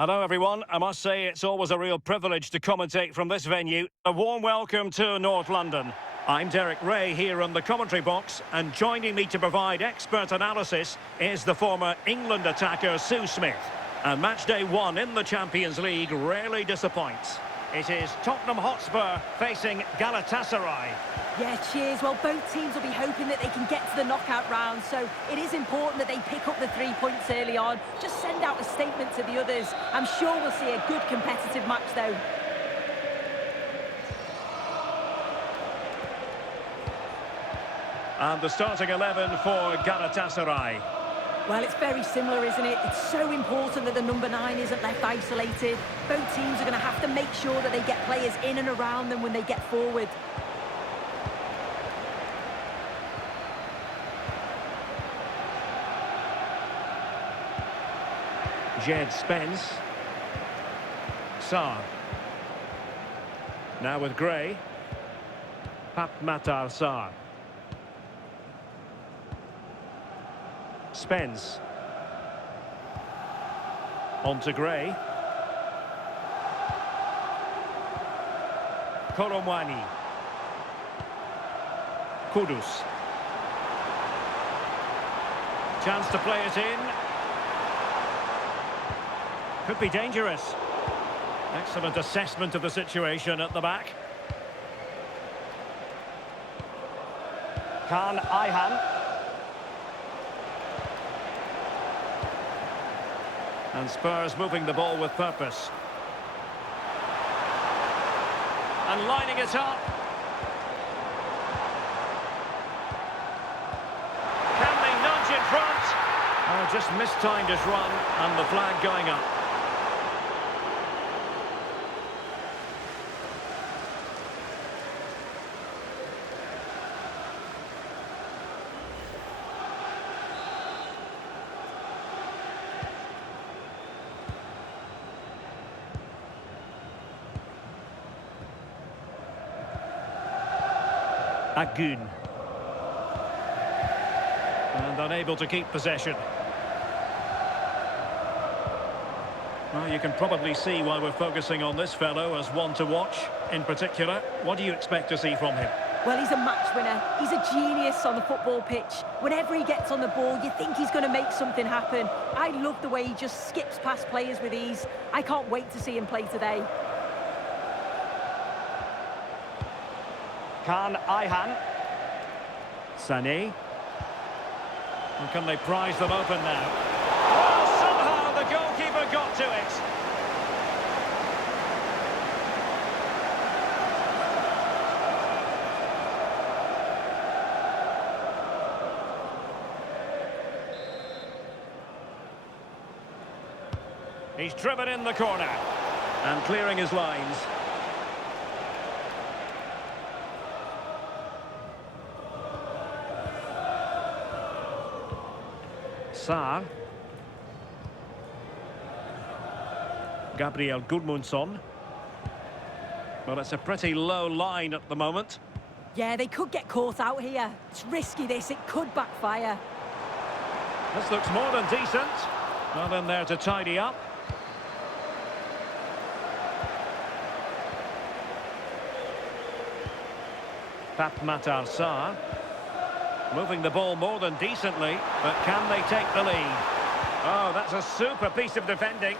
Hello everyone, I must say it's always a real privilege to commentate from this venue. A warm welcome to North London. I'm Derek Ray here on the commentary box, and joining me to provide expert analysis is the former England attacker Sue Smith. And Matchday 1 in the Champions League rarely disappoints. It is Tottenham Hotspur facing Galatasaray. Yeah, cheers. Well, both teams will be hoping that they can get to the knockout round, so it is important that they pick up the 3 points early on. Just send out a statement to the others. I'm sure we'll see a good competitive match, though. And the starting 11 for Galatasaray. Well, it's very similar, isn't it? It's so important that the number 9 isn't left isolated. Both teams are going to have to make sure that they get players in and around them when they get forward. Jed Spence. Sarr. Now with Gray. Matar Sarr. Spence. On to Gray. Koromwani. Kudus. Chance to play it in. Could be dangerous. Excellent assessment of the situation at the back. Kaan Ayhan. And Spurs moving the ball with purpose. And lining it up. Can they nudge in front? Oh, just mistimed his run, and the flag going up. Agun. And unable to keep possession. Well, you can probably see why we're focusing on this fellow as one to watch. In particular, what do you expect to see from him? Well, he's a match winner. He's a genius on the football pitch. Whenever he gets on the ball, you think he's going to make something happen. I love the way he just skips past players with ease. I can't wait to see him play today. Kaan Ayhan. Sané. And can they prize them open now? Oh, somehow the goalkeeper got to it. He's driven in the corner and clearing his lines. Sarr. Gabriel Gudmundsson. Well, it's a pretty low line at the moment. Yeah, they could get caught out here. It's risky, this. It could backfire. This looks more than decent. Well, in there to tidy up. Matar Sarr. Moving the ball more than decently, but can they take the lead? Oh, that's a super piece of defending.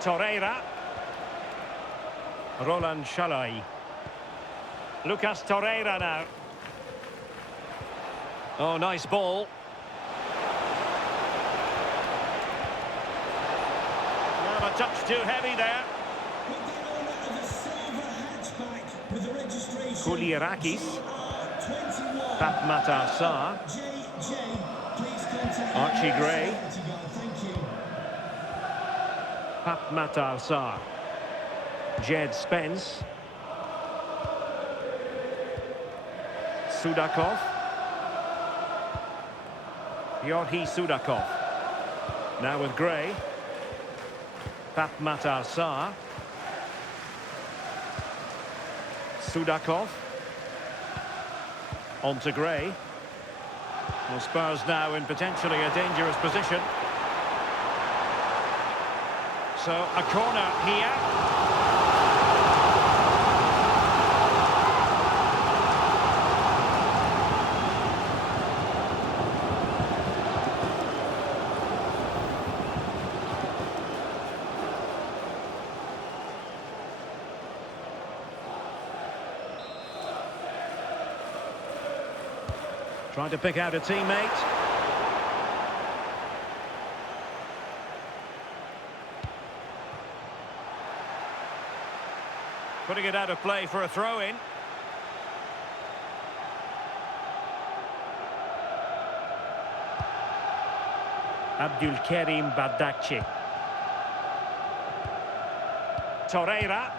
Torreira. Roland Shalai. Lucas Torreira now. Oh, nice ball. Well, a touch too heavy there. Kulierakis. Matar Sarr. Archie Gray. Matar Sarr. Jed Spence. Sudakov. Yorhi Sudakov. Now with Gray. Matar Sarr. Sudakov. On to Gray. Well, Spurs now in potentially a dangerous position. So, a corner here. Trying to pick out a teammate. Putting it out of play for a throw-in. Abdulkarim Bardakci. Torreira.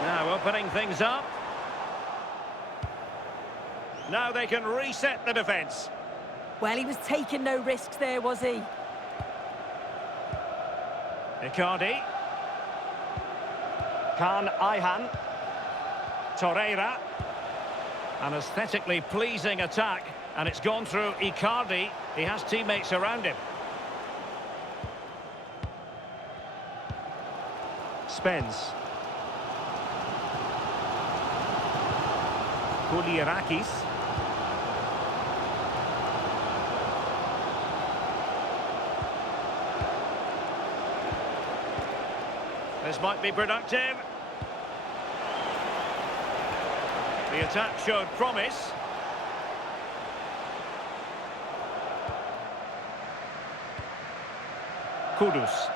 Now opening things up. Now they can reset the defence. Well, he was taking no risks there, was he? Icardi. Kaan Ayhan. Torreira. An aesthetically pleasing attack. And it's gone through Icardi. He has teammates around him. Spence. Koulirakis. This might be productive. The attack showed promise. Kudus.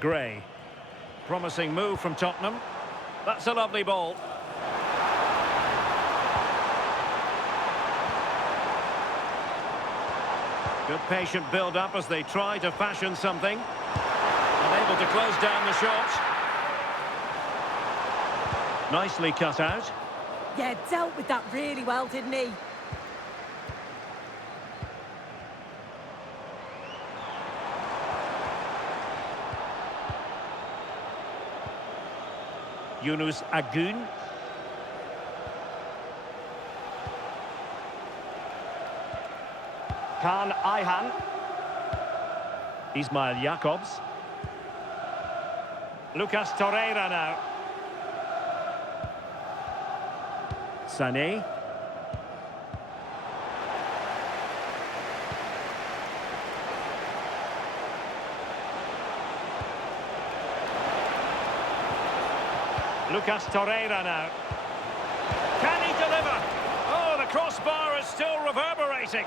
Gray. Promising move from Tottenham. That's a lovely ball. Good patient build-up as they try to fashion something. Unable to close down the shot. Nicely cut out. Yeah, dealt with that really well, didn't he? Yunus Agun. Kaan Ayhan. Ismail Jakobs. Lucas Torreira now. Sané. Lucas Torreira now. Can he deliver? Oh, the crossbar is still reverberating.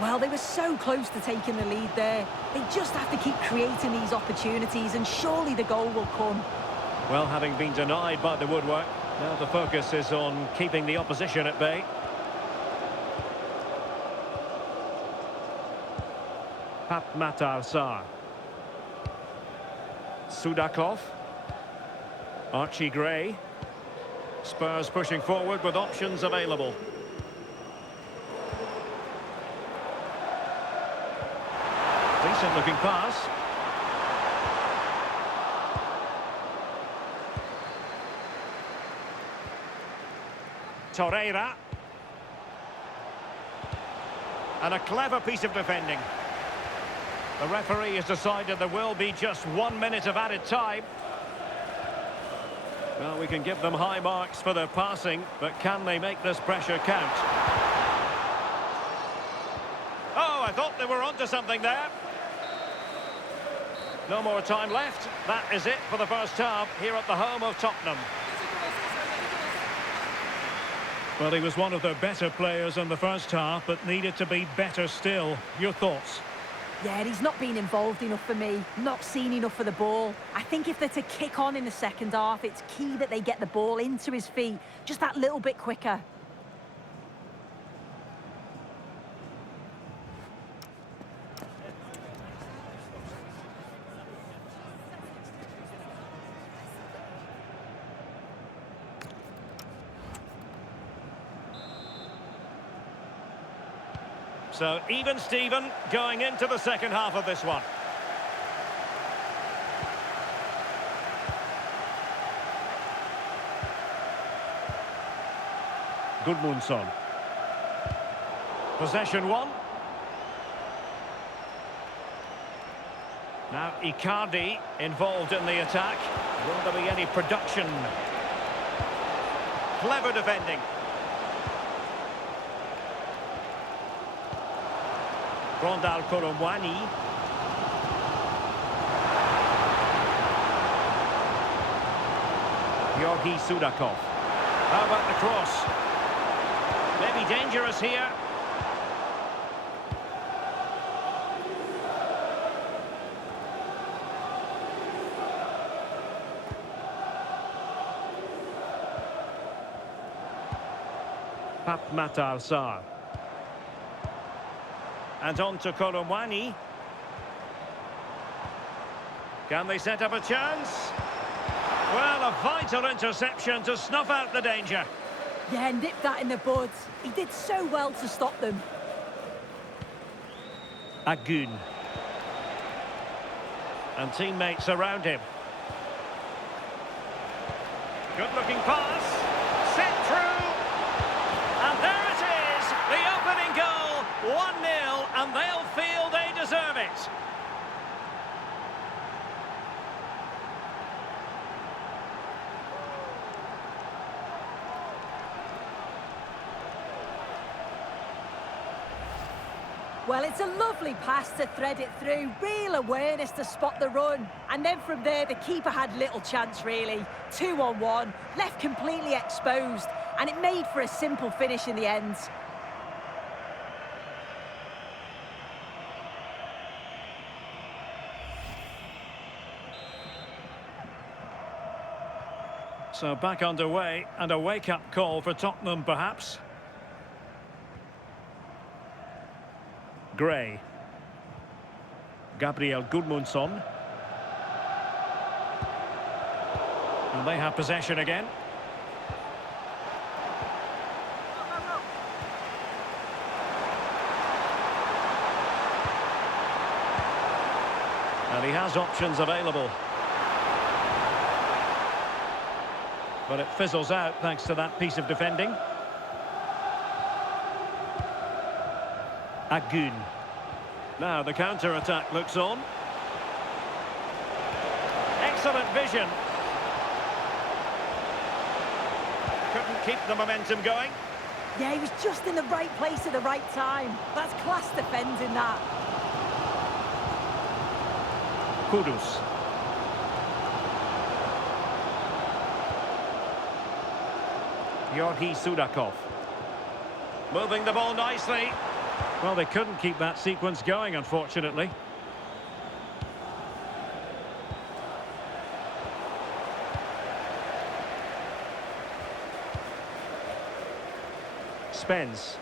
Well, they were so close to taking the lead there. They just have to keep creating these opportunities and surely the goal will come. Well, having been denied by the woodwork, now the focus is on keeping the opposition at bay. Matar Sarr. Sudakov. Archie Gray. Spurs pushing forward with options available. Decent looking pass. Torreira. And a clever piece of defending. The referee has decided there will be just 1 minute of added time. Well, we can give them high marks for their passing, but can they make this pressure count? Oh, I thought they were onto something there. No more time left. That is it for the first half here at the home of Tottenham. Well, he was one of their better players in the first half, but needed to be better still. Your thoughts? Yeah, he's not been involved enough for me, not seen enough for the ball. I think if they're to kick on in the second half, it's key that they get the ball into his feet just that little bit quicker. So even Steven going into the second half of this one. Gudmundsson. Possession one. Now Icardi involved in the attack. Will there be any production? Clever defending. Rondal Koromwani. Georgi Sudakov. How about the cross? Maybe dangerous here. Matar Sarr. And on to Koromwani. Can they set up a chance? Well, a vital interception to snuff out the danger. Yeah, nipped that in the bud. He did so well to stop them. Agun. And teammates around him. Good-looking pass. Sent through. And there it is, the opening goal, 1-0, and they'll feel they deserve it. Well, it's a lovely pass to thread it through, real awareness to spot the run. And then from there, the keeper had little chance, really. 2-on-1, left completely exposed, and it made for a simple finish in the end. So back underway, and a wake-up call for Tottenham, perhaps. Gray. Gabriel Gudmundsson. And they have possession again. And he has options available. But it fizzles out thanks to that piece of defending. Agun. Now the counter-attack looks on. Excellent vision. Couldn't keep the momentum going. Yeah, he was just in the right place at the right time. That's class defending, that. Kudus. Georgi Sudakov. Moving the ball nicely. Well, they couldn't keep that sequence going, unfortunately. Spence.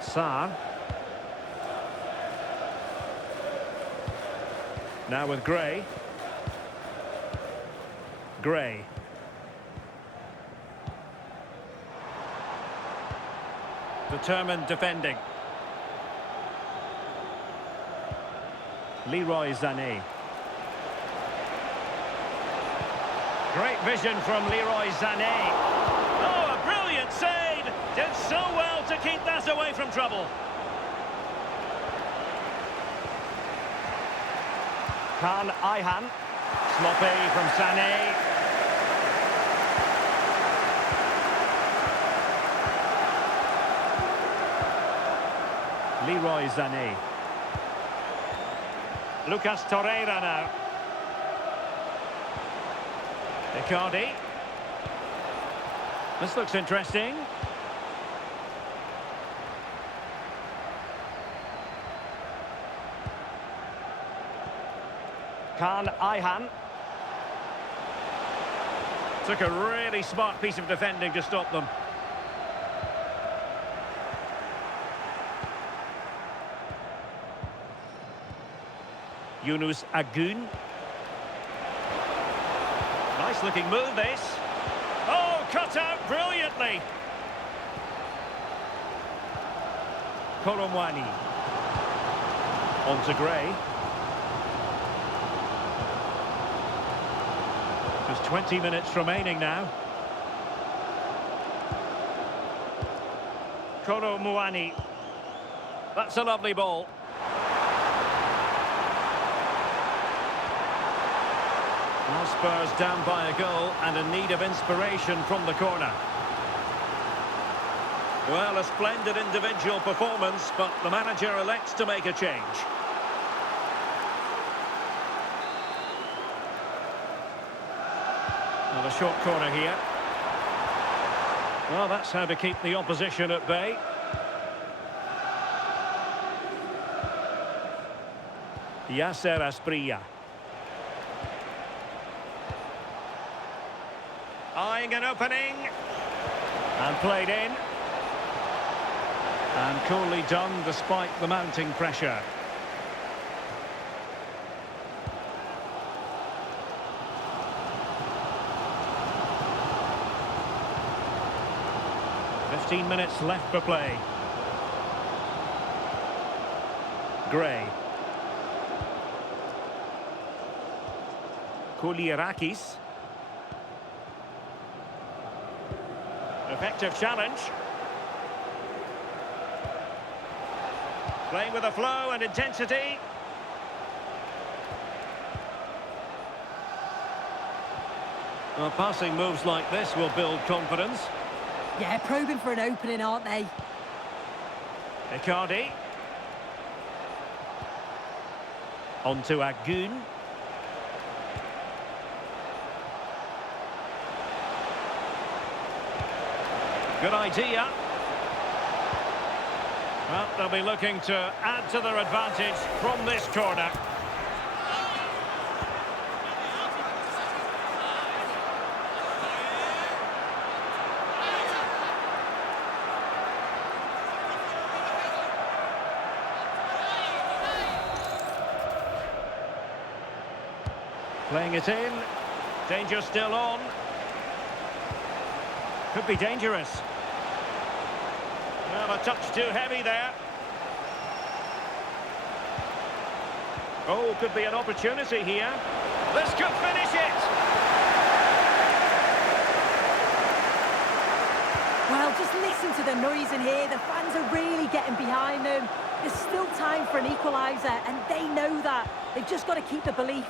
Sarr. Now with Gray. Gray. Determined defending. Leroy Sané. Great vision from Leroy Sané. Oh, a brilliant save! Did so well to keep that away from trouble. Kaan Ayhan. Sloppy from Sané. Leroy Sané. Lucas Torreira now. Icardi. This looks interesting. Kaan Ayhan. Took a really smart piece of defending to stop them. Yunus Agun. Nice looking move, this. Oh, cut out brilliantly. Kolomwani. On to Gray. There's 20 minutes remaining now. Kolomwani. That's a lovely ball. Now Spurs down by a goal and in need of inspiration from the corner. Well, a splendid individual performance, but the manager elects to make a change. Well, a short corner here. Well, that's how to keep the opposition at bay. Yasser Asprilla. Eyeing an opening. And played in. And coolly done despite the mounting pressure. "15 minutes left for play. Gray. Koulirakis. Effective challenge. Playing with a flow and intensity. Well, passing moves like this will build confidence. Yeah, probing for an opening, aren't they? Icardi. On to Agun. Good idea. Well, they'll be looking to add to their advantage from this corner. Playing it in. Danger still on. Could be dangerous. Well, a touch too heavy there. Oh, could be an opportunity here. This could finish it. Well, just listen to the noise in here. The fans are really getting behind them. There's still time for an equaliser, and they know that. They've just got to keep the belief.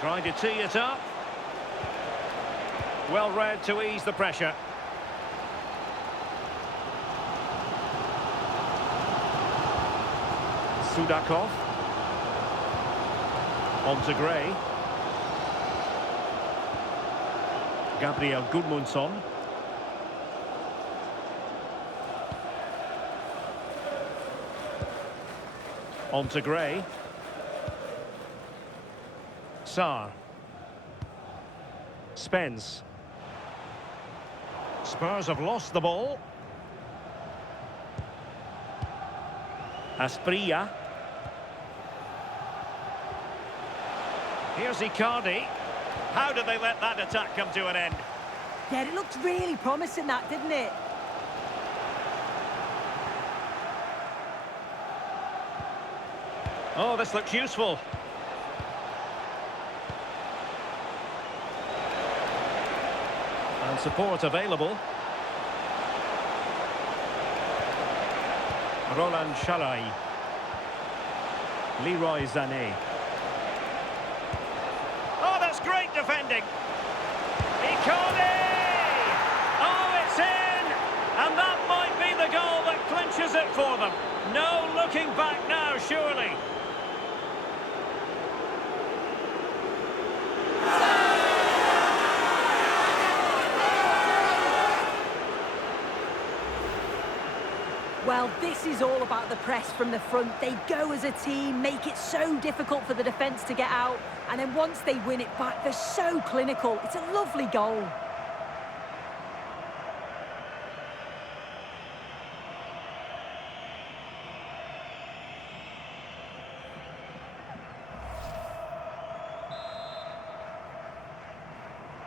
Trying to tee it up. Well read to ease the pressure. Sudakov. On to Gray. Gabriel Gudmundsson. On to Gray. Sarr. Spence. Spurs have lost the ball. Asprilla. Here's Icardi. How did they let that attack come to an end? Yeah, it looked really promising, that, didn't it? Oh, this looks useful. And support available. Roland Chalai. Leroy Sané. Oh, that's great defending. Icardi! Oh, it's in! And that might be the goal that clinches it for them. No looking back now, surely. Well, this is all about the press from the front. They go as a team, make it so difficult for the defence to get out, and then once they win it back, they're so clinical. It's a lovely goal.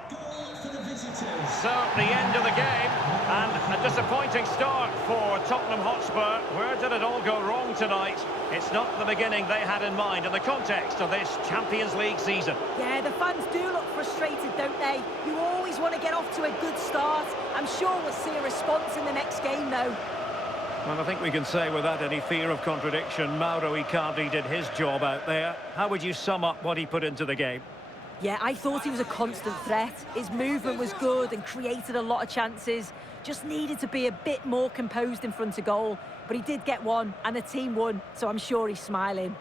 Goal for the visitors. So, the end of the game, and a disappointing start for Tottenham Hotspur. Where did it all go wrong tonight? It's not the beginning they had in mind in the context of this Champions League season. Yeah, the fans do look frustrated, don't they? You always want to get off to a good start. I'm sure we'll see a response in the next game, though. Well, I think we can say without any fear of contradiction, Mauro Icardi did his job out there. How would you sum up what he put into the game? Yeah, I thought he was a constant threat. His movement was good and created a lot of chances. Just needed to be a bit more composed in front of goal. But he did get one, and the team won, so I'm sure he's smiling.